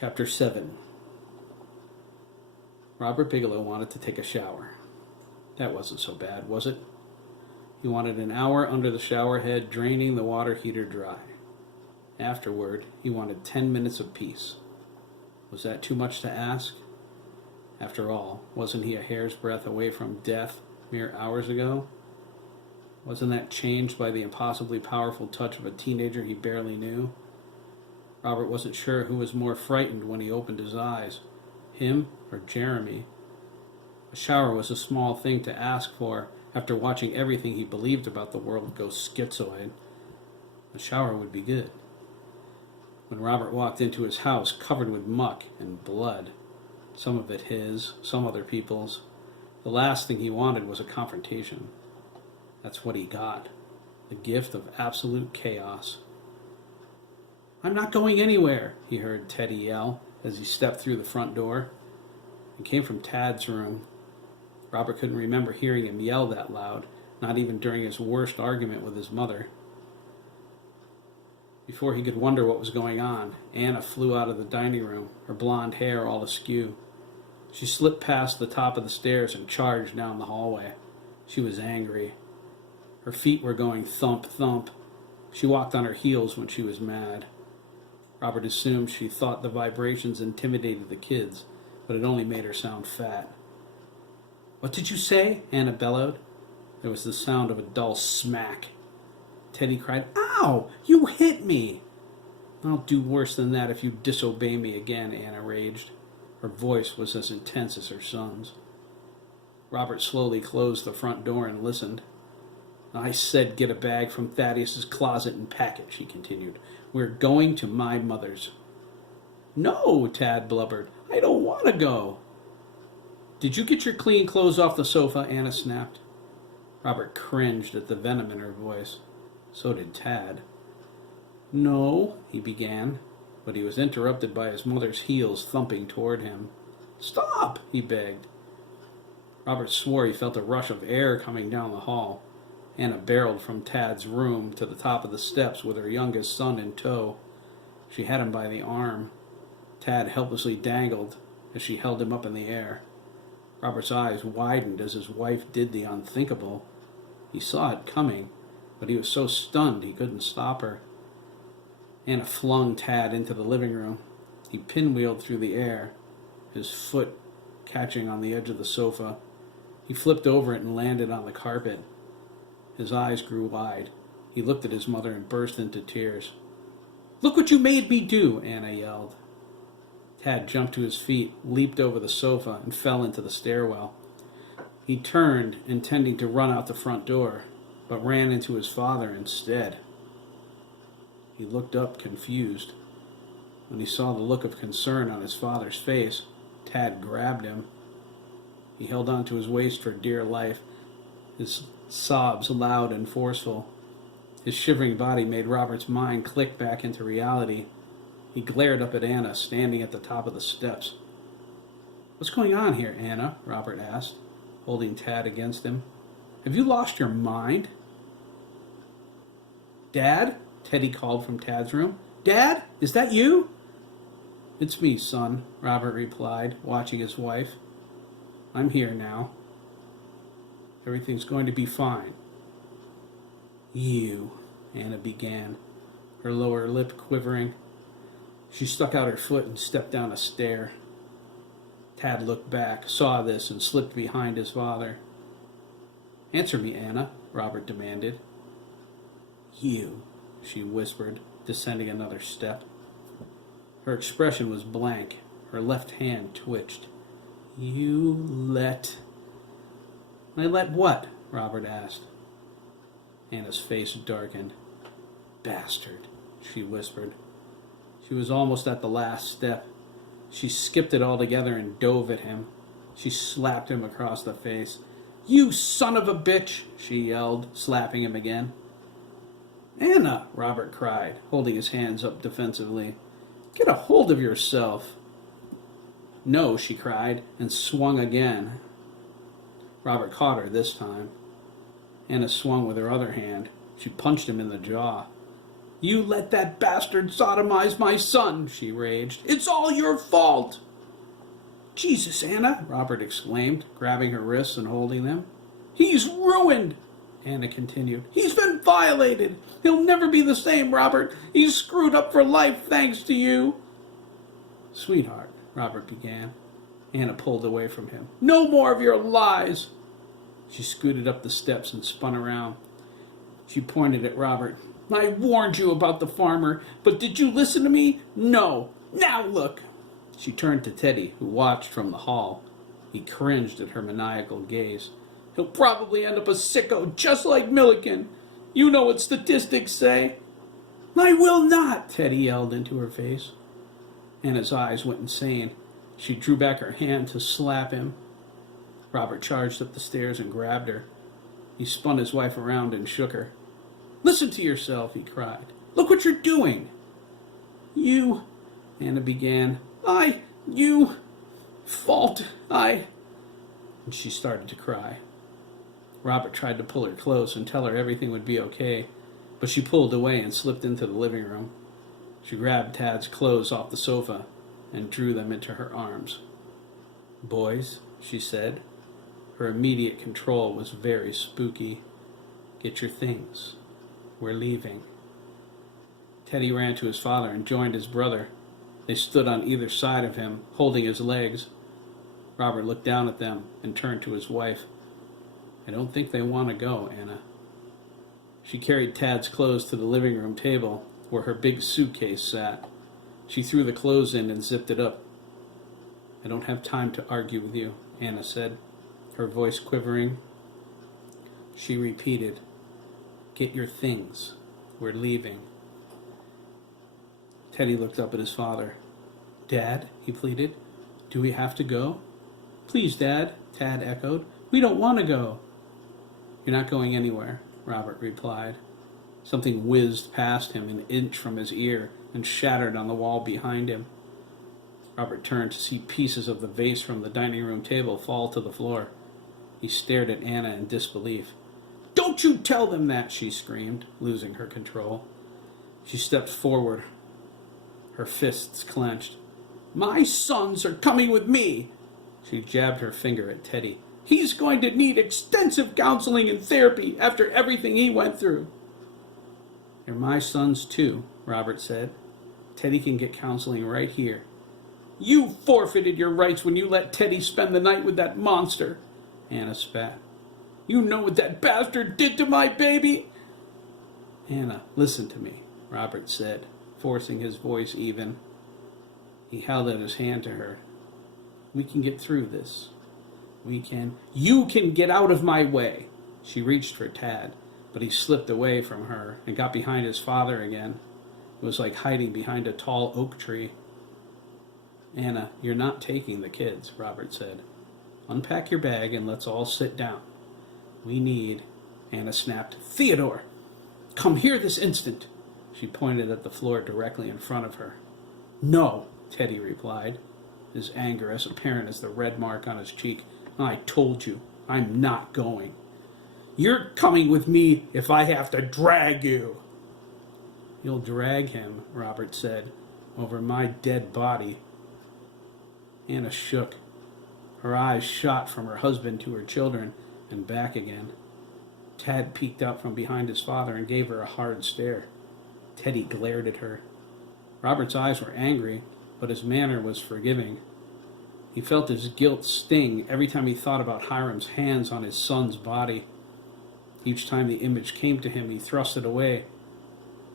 Chapter 7. Robert Bigelow wanted to take a shower. That wasn't so bad, was it? He wanted an hour under the shower head, draining the water heater dry. Afterward, he wanted 10 minutes of peace. Was that too much to ask? After all, wasn't he a hair's breadth away from death mere hours ago? Wasn't that changed by the impossibly powerful touch of a teenager he barely knew? Robert wasn't sure who was more frightened when he opened his eyes, him or Jeremy. A shower was a small thing to ask for after watching everything he believed about the world go schizoid. A shower would be good. When Robert walked into his house covered with muck and blood, some of it his, some other people's, the last thing he wanted was a confrontation. That's what he got, the gift of absolute chaos. "I'm not going anywhere," he heard Teddy yell as he stepped through the front door. It came from Tad's room. Robert couldn't remember hearing him yell that loud, not even during his worst argument with his mother. Before he could wonder what was going on, Anna flew out of the dining room, her blonde hair all askew. She slipped past the top of the stairs and charged down the hallway. She was angry. Her feet were going thump, thump. She walked on her heels when she was mad. Robert assumed she thought the vibrations intimidated the kids, but it only made her sound fat. "What did you say?" Anna bellowed. There was the sound of a dull smack. Teddy cried, "Ow! You hit me!" "I'll do worse than that if you disobey me again," Anna raged. Her voice was as intense as her son's. Robert slowly closed the front door and listened. "I said get a bag from Thaddeus's closet and pack it," she continued. "We're going to my mother's." "No," Tad blubbered. "I don't want to go." "Did you get your clean clothes off the sofa?" Anna snapped. Robert cringed at the venom in her voice. So did Tad. "No," he began, but he was interrupted by his mother's heels thumping toward him. "Stop!" he begged. Robert swore he felt a rush of air coming down the hall. Anna barreled from Tad's room to the top of the steps with her youngest son in tow. She had him by the arm. Tad helplessly dangled as she held him up in the air. Robert's eyes widened as his wife did the unthinkable. He saw it coming, but he was so stunned he couldn't stop her. Anna flung Tad into the living room. He pinwheeled through the air, his foot catching on the edge of the sofa. He flipped over it and landed on the carpet. His eyes grew wide. He looked at his mother and burst into tears. "Look what you made me do!" Anna yelled. Tad jumped to his feet, leaped over the sofa, and fell into the stairwell. He turned, intending to run out the front door, but ran into his father instead. He looked up, confused. When he saw the look of concern on his father's face, Tad grabbed him. He held on to his waist for dear life, his sobs loud and forceful. His shivering body made Robert's mind click back into reality. He glared up at Anna, standing at the top of the steps. "What's going on here, Anna?" Robert asked, holding Tad against him. "Have you lost your mind?" "Dad?" Teddy called from Tad's room. "Dad, is that you?" "It's me, son," Robert replied, watching his wife. "I'm here now. Everything's going to be fine." "You," Anna began, her lower lip quivering. She stuck out her foot and stepped down a stair. Tad looked back, saw this, and slipped behind his father. "Answer me, Anna," Robert demanded. "You," she whispered, descending another step. Her expression was blank. Her left hand twitched. "You let..." "I let what?" Robert asked. Anna's face darkened. "Bastard," she whispered. She was almost at the last step. She skipped it altogether and dove at him. She slapped him across the face. "You son of a bitch!" she yelled, slapping him again. "Anna!" Robert cried, holding his hands up defensively. "Get a hold of yourself!" "No," she cried, and swung again. Robert caught her this time. Anna swung with her other hand. She punched him in the jaw. You let that bastard sodomize my son, she raged. It's all your fault. Jesus, Anna, Robert exclaimed, grabbing her wrists and holding them. He's ruined, Anna continued. He's been violated. He'll never be the same, Robert. He's screwed up for life thanks to you. Sweetheart, Robert began. Anna pulled away from him. No more of your lies. She scooted up the steps and spun around. She pointed at Robert. I warned you about the farmer, but did you listen to me? No. Now look. She turned to Teddy, who watched from the hall. He cringed at her maniacal gaze. He'll probably end up a sicko, just like Milliken. You know what statistics say. I will not, Teddy yelled into her face. Anna's eyes went insane. She drew back her hand to slap him. Robert charged up the stairs and grabbed her. He spun his wife around and shook her. Listen to yourself, he cried. Look what you're doing. You, Anna began. And she started to cry. Robert tried to pull her close and tell her everything would be okay, but she pulled away and slipped into the living room. She grabbed Tad's clothes off the sofa and drew them into her arms. Boys, she said. Her immediate control was very spooky. Get your things. We're leaving. Teddy ran to his father and joined his brother. They stood on either side of him, holding his legs. Robert looked down at them and turned to his wife. I don't think they want to go, Anna. She carried Tad's clothes to the living room table, where her big suitcase sat. She threw the clothes in and zipped it up. I don't have time to argue with you, Anna said, her voice quivering. She repeated, Get your things. We're leaving. Teddy looked up at his father. Dad, he pleaded, do we have to go? Please, Dad, Tad echoed. We don't want to go. You're not going anywhere, Robert replied. Something whizzed past him an inch from his ear and shattered on the wall behind him. Robert turned to see pieces of the vase from the dining room table fall to the floor. He stared at Anna in disbelief. Don't you tell them that, she screamed, losing her control. She stepped forward, her fists clenched. My sons are coming with me. She jabbed her finger at Teddy. He's going to need extensive counseling and therapy after everything he went through. They're my sons too, Robert said. Teddy can get counseling right here. You forfeited your rights when you let Teddy spend the night with that monster, Anna spat. You know what that bastard did to my baby? Anna, listen to me, Robert said, forcing his voice even. He held out his hand to her. We can get through this. We can. You can get out of my way. She reached for Tad, but he slipped away from her and got behind his father again. It was like hiding behind a tall oak tree. Anna, you're not taking the kids, Robert said. Unpack your bag and let's all sit down. We need, Anna snapped. Theodore, come here this instant. She pointed at the floor directly in front of her. No, Teddy replied, his anger as apparent as the red mark on his cheek. I told you, I'm not going. You're coming with me if I have to drag you. You'll drag him, Robert said, over my dead body. Anna shook. Her eyes shot from her husband to her children and back again. Tad peeked out from behind his father and gave her a hard stare. Teddy glared at her. Robert's eyes were angry, but his manner was forgiving. He felt his guilt sting every time he thought about Hiram's hands on his son's body. Each time the image came to him, he thrust it away,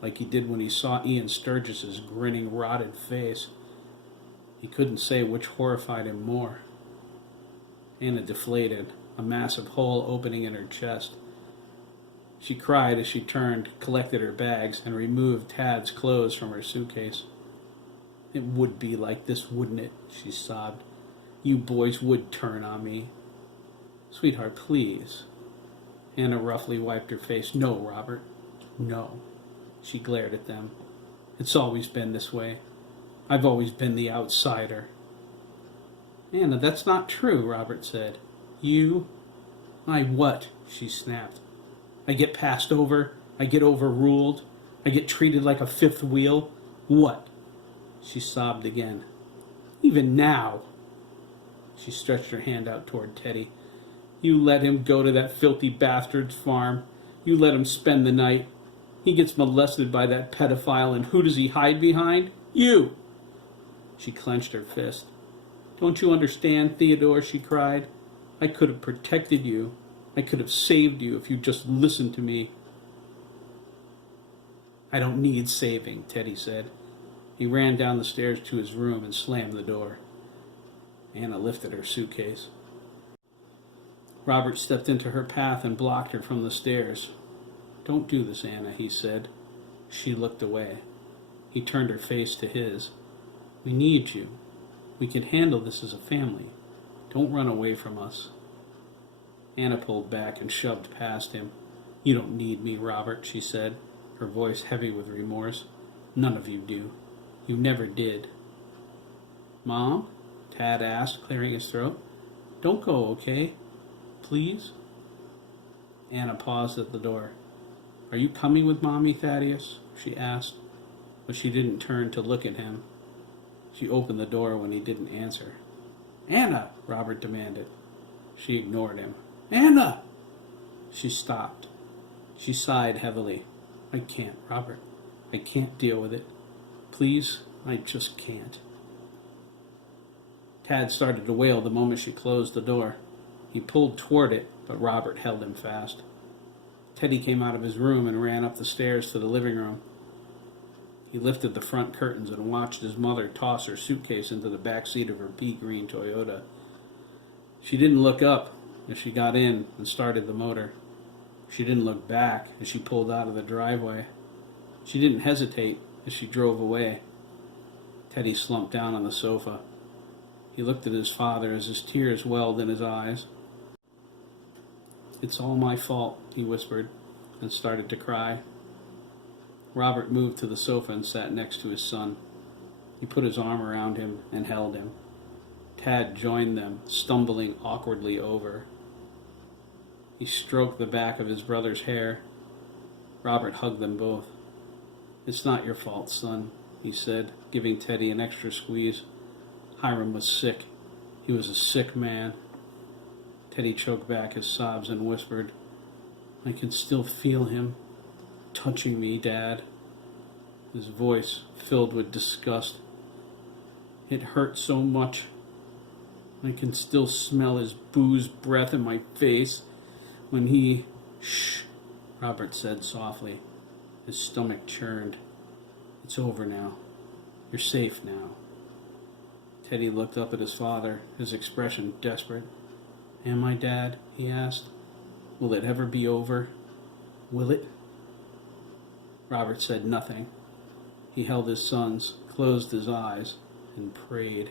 like he did when he saw Ian Sturgess' grinning, rotted face. He couldn't say which horrified him more. Anna deflated, a massive hole opening in her chest. She cried as she turned, collected her bags, and removed Tad's clothes from her suitcase. It would be like this, wouldn't it? She sobbed. You boys would turn on me. Sweetheart, please. Anna roughly wiped her face. No, Robert. No. She glared at them. It's always been this way. I've always been the outsider. Anna, that's not true, Robert said. You? I what? She snapped. I get passed over. I get overruled. I get treated like a fifth wheel? What? She sobbed again. Even now. She stretched her hand out toward Teddy. You let him go to that filthy bastard's farm. You let him spend the night. He gets molested by that pedophile, and who does he hide behind? You! She clenched her fist. Don't you understand, Theodore? She cried. I could have protected you. I could have saved you if you'd just listened to me. I don't need saving, Teddy said. He ran down the stairs to his room and slammed the door. Anna lifted her suitcase. Robert stepped into her path and blocked her from the stairs. Don't do this, Anna, he said. She looked away. He turned her face to his. We need you. We can handle this as a family. Don't run away from us. Anna pulled back and shoved past him. You don't need me, Robert, she said, her voice heavy with remorse. None of you do. You never did. Mom? Tad asked, clearing his throat. Don't go, okay? Please? Anna paused at the door. Are you coming with Mommy, Thaddeus? She asked, but she didn't turn to look at him. She opened the door when he didn't answer. Anna, Robert demanded. She ignored him. Anna! She stopped. She sighed heavily. I can't, Robert. I can't deal with it. Please, I just can't. Tad started to wail the moment she closed the door. He pulled toward it, but Robert held him fast. Teddy came out of his room and ran up the stairs to the living room. He lifted the front curtains and watched his mother toss her suitcase into the back seat of her pea green Toyota. She didn't look up as she got in and started the motor. She didn't look back as she pulled out of the driveway. She didn't hesitate as she drove away. Teddy slumped down on the sofa. He looked at his father as his tears welled in his eyes. It's all my fault, he whispered, and started to cry. Robert moved to the sofa and sat next to his son. He put his arm around him and held him. Tad joined them, stumbling awkwardly over. He stroked the back of his brother's hair. Robert hugged them both. It's not your fault, son, he said, giving Teddy an extra squeeze. Hiram was sick. He was a sick man. Teddy choked back his sobs and whispered, I can still feel him touching me, Dad. His voice filled with disgust. It hurt so much. I can still smell his booze breath in my face when he... Shh, Robert said softly. His stomach churned. It's over now. You're safe now. Teddy looked up at his father, his expression desperate. Am I, Dad? He asked. Will it ever be over? Will it? Robert said nothing. He held his sons, closed his eyes, and prayed.